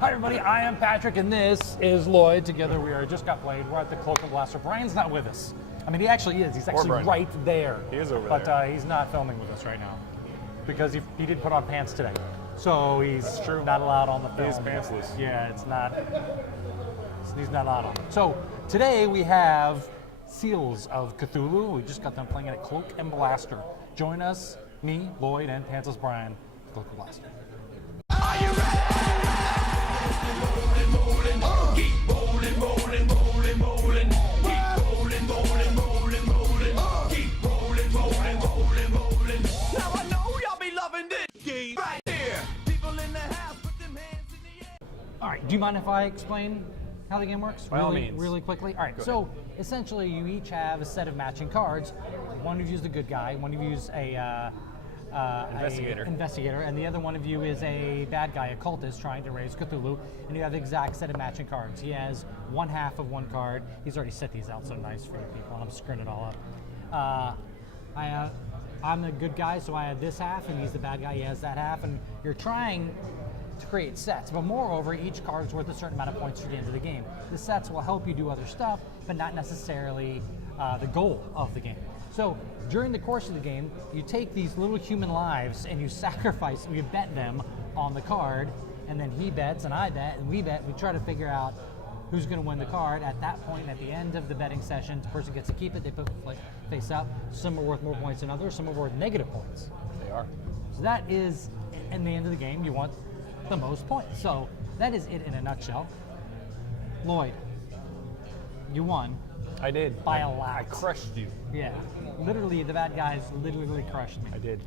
Hi everybody, I am Patrick and this is Lloyd. Together we are Just Got Played. We're at the Cloak and Blaster. Brian's not with us. I mean, he actually is. He's actually right there. He is over there. there. But he's not filming with us right now because he did put on pants today. So he's not allowed on the film. He is pantsless. Yeah, he's not allowed on. So today we have Seals of Cthulhu. We just got done playing it at Cloak and Blaster. Join us, me, Lloyd, and pantsless Brian, Cloak and Blaster. Are you ready? Keep rolling, rolling, rolling, rolling. Keep rolling, rolling, rolling, rolling. Keep rolling, rolling, rolling, rolling. Now I know y'all be loving this game right here. People in the house, put them hands in the air. All right, do you mind if I explain how the game works? By all means. Really quickly. All right, so essentially you each have a set of matching cards. One of you is the good guy, one of you is a investigator, and the other one of you is a bad guy, a cultist trying to raise Cthulhu, and you have the exact set of matching cards. He has one half of one card. He's already set these out so nice for you people, and I'm screwing it all up. I'm the good guy, so I have this half, and he's the bad guy, he has that half, and you're trying to create sets, but moreover, each card is worth a certain amount of points for the end of the game. The sets will help you do other stuff, but not necessarily the goal of the game. So during the course of the game, you take these little human lives and you sacrifice, you bet them on the card, and then he bets and I bet and we bet. We try to figure out who's going to win the card. At that point, at the end of the betting session, the person gets to keep it. They put face up. Some are worth more points than others. Some are worth negative points. They are. So that is, in the end of the game, you want the most points. So that is it in a nutshell. Lloyd, you won. I did. By a lot. I crushed you. Yeah. Literally, the bad guys literally crushed me. I did.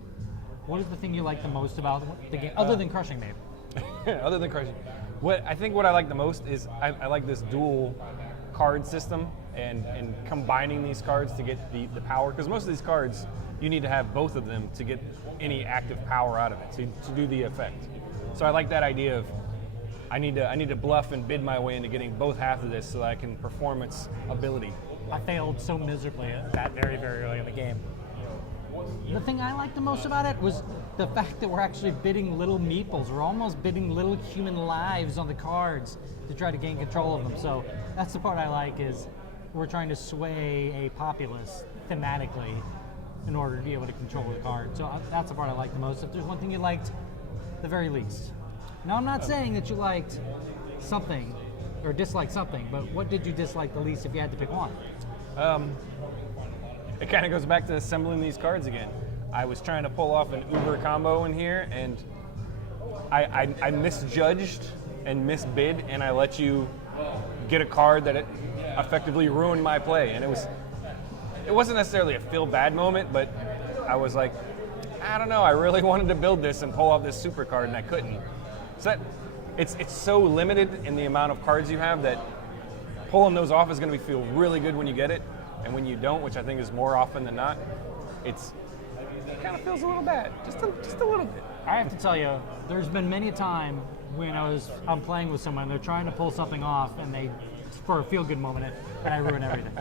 What is the thing you like the most about the game, other than crushing me? Other than crushing. What I like the most is I like this dual card system and combining these cards to get the power. Because most of these cards, you need to have both of them to get any active power out of it, to do the effect. So I like that idea of I need to bluff and bid my way into getting both half of this so that I can perform its ability. I failed so miserably at that very, very early in the game. The thing I liked the most about it was the fact that we're actually bidding little meeples. We're almost bidding little human lives on the cards to try to gain control of them. So that's the part I like, is we're trying to sway a populace thematically in order to be able to control the card. So that's the part I like the most. If there's one thing you liked, the very least. Now, I'm not saying that you liked something or disliked something, but what did you dislike the least if you had to pick one? It kind of goes back to assembling these cards again. I was trying to pull off an Uber combo in here, and I misjudged and misbid, and I let you get a card that effectively ruined my play. And it wasn't necessarily a feel bad moment, but I was like, I don't know, I really wanted to build this and pull off this super card, and I couldn't. So it's so limited in the amount of cards you have that pulling those off is going to feel really good when you get it, and when you don't, which I think is more often than not, it kind of feels a little bad, just a little bit. I have to tell you, there's been many a time when I'm playing with someone, they're trying to pull something off, and for a feel-good moment, and I ruin everything.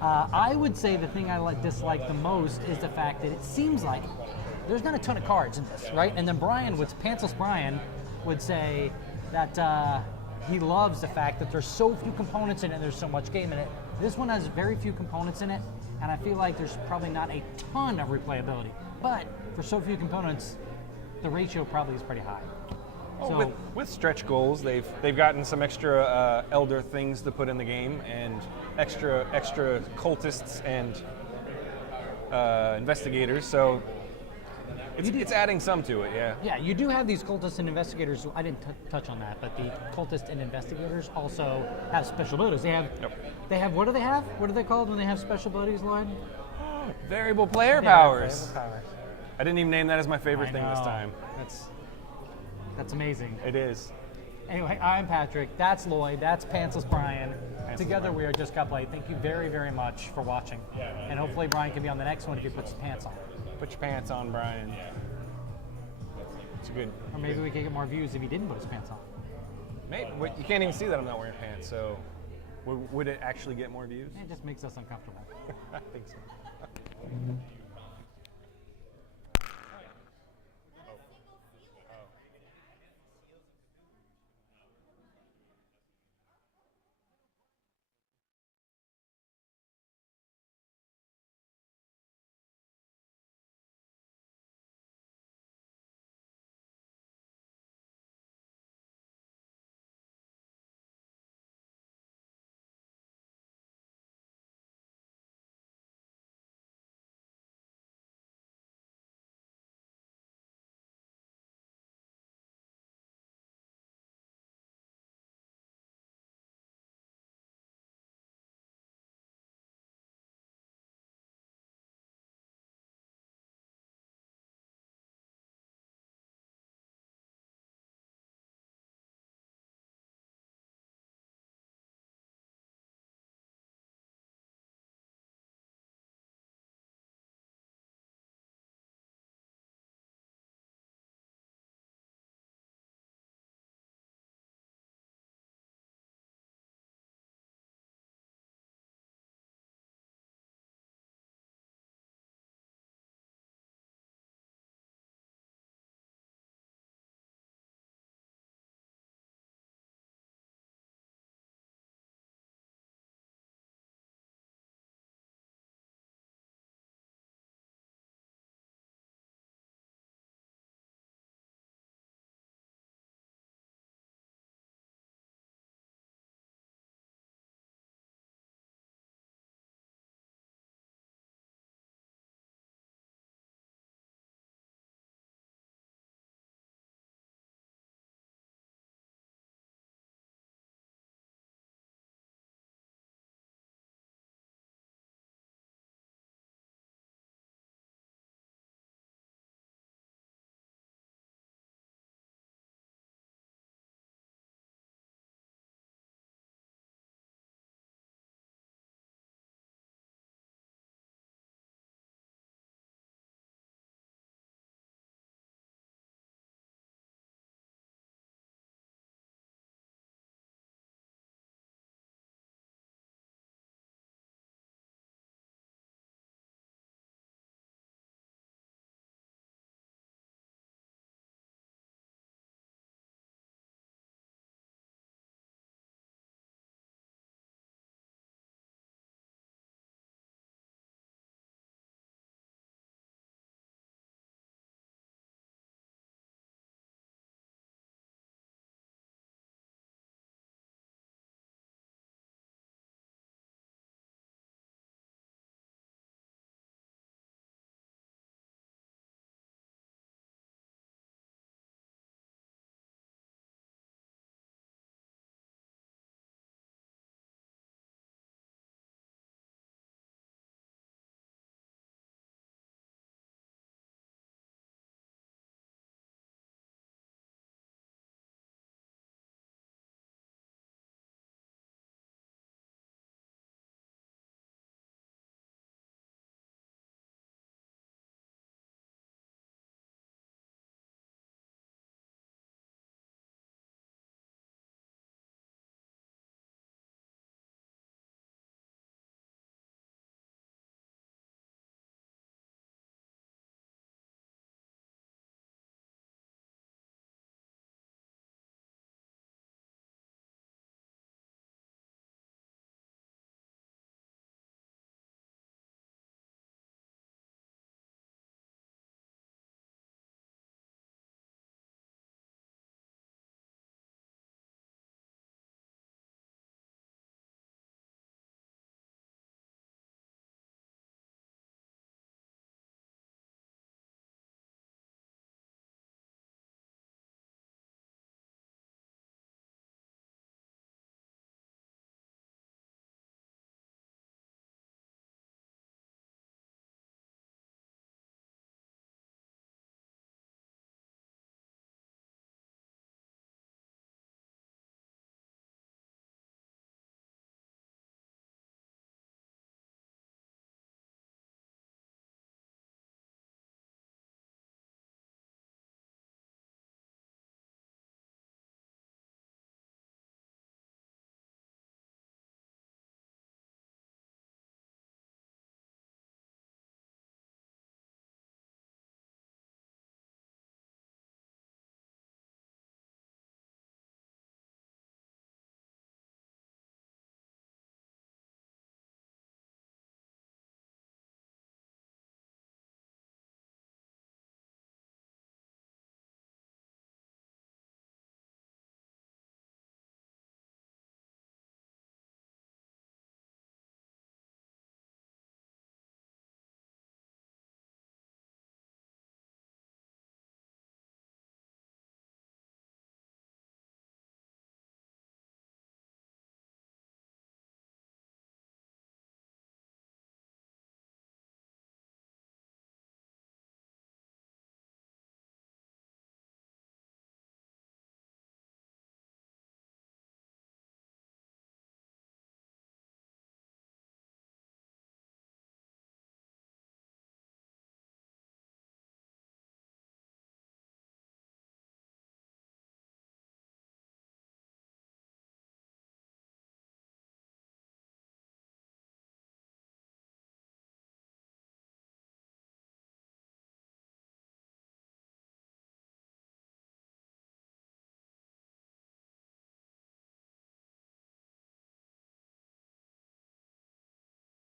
I would say the thing I dislike the most is the fact that it seems like there's not a ton of cards in this, right? And then pantsless Brian would say that he loves the fact that there's so few components in it and there's so much game in it. This one has very few components in it, and I feel like there's probably not a ton of replayability. But for so few components, the ratio probably is pretty high. Oh, So with stretch goals, they've gotten some extra elder things to put in the game, and extra cultists and investigators. So it's adding some to it, yeah. yeah, you do have these cultists and investigators. I didn't touch on that, but the cultists and investigators also have special abilities. They have what do they have? What are they called when they have special abilities, Lloyd? Variable player powers. I didn't even name that as my favorite thing this time. That's amazing. It is. Anyway, I'm Patrick. That's Lloyd. That's Pantsless Brian. Together we are Just Got Played. Thank you very, very much for watching. And hopefully Brian can be on the next one if he puts his pants on. Put your pants on, Brian. It's good. Or maybe we could get more views if he didn't put his pants on. Maybe. You can't even see that I'm not wearing pants, so would it actually get more views? It just makes us uncomfortable. I think so.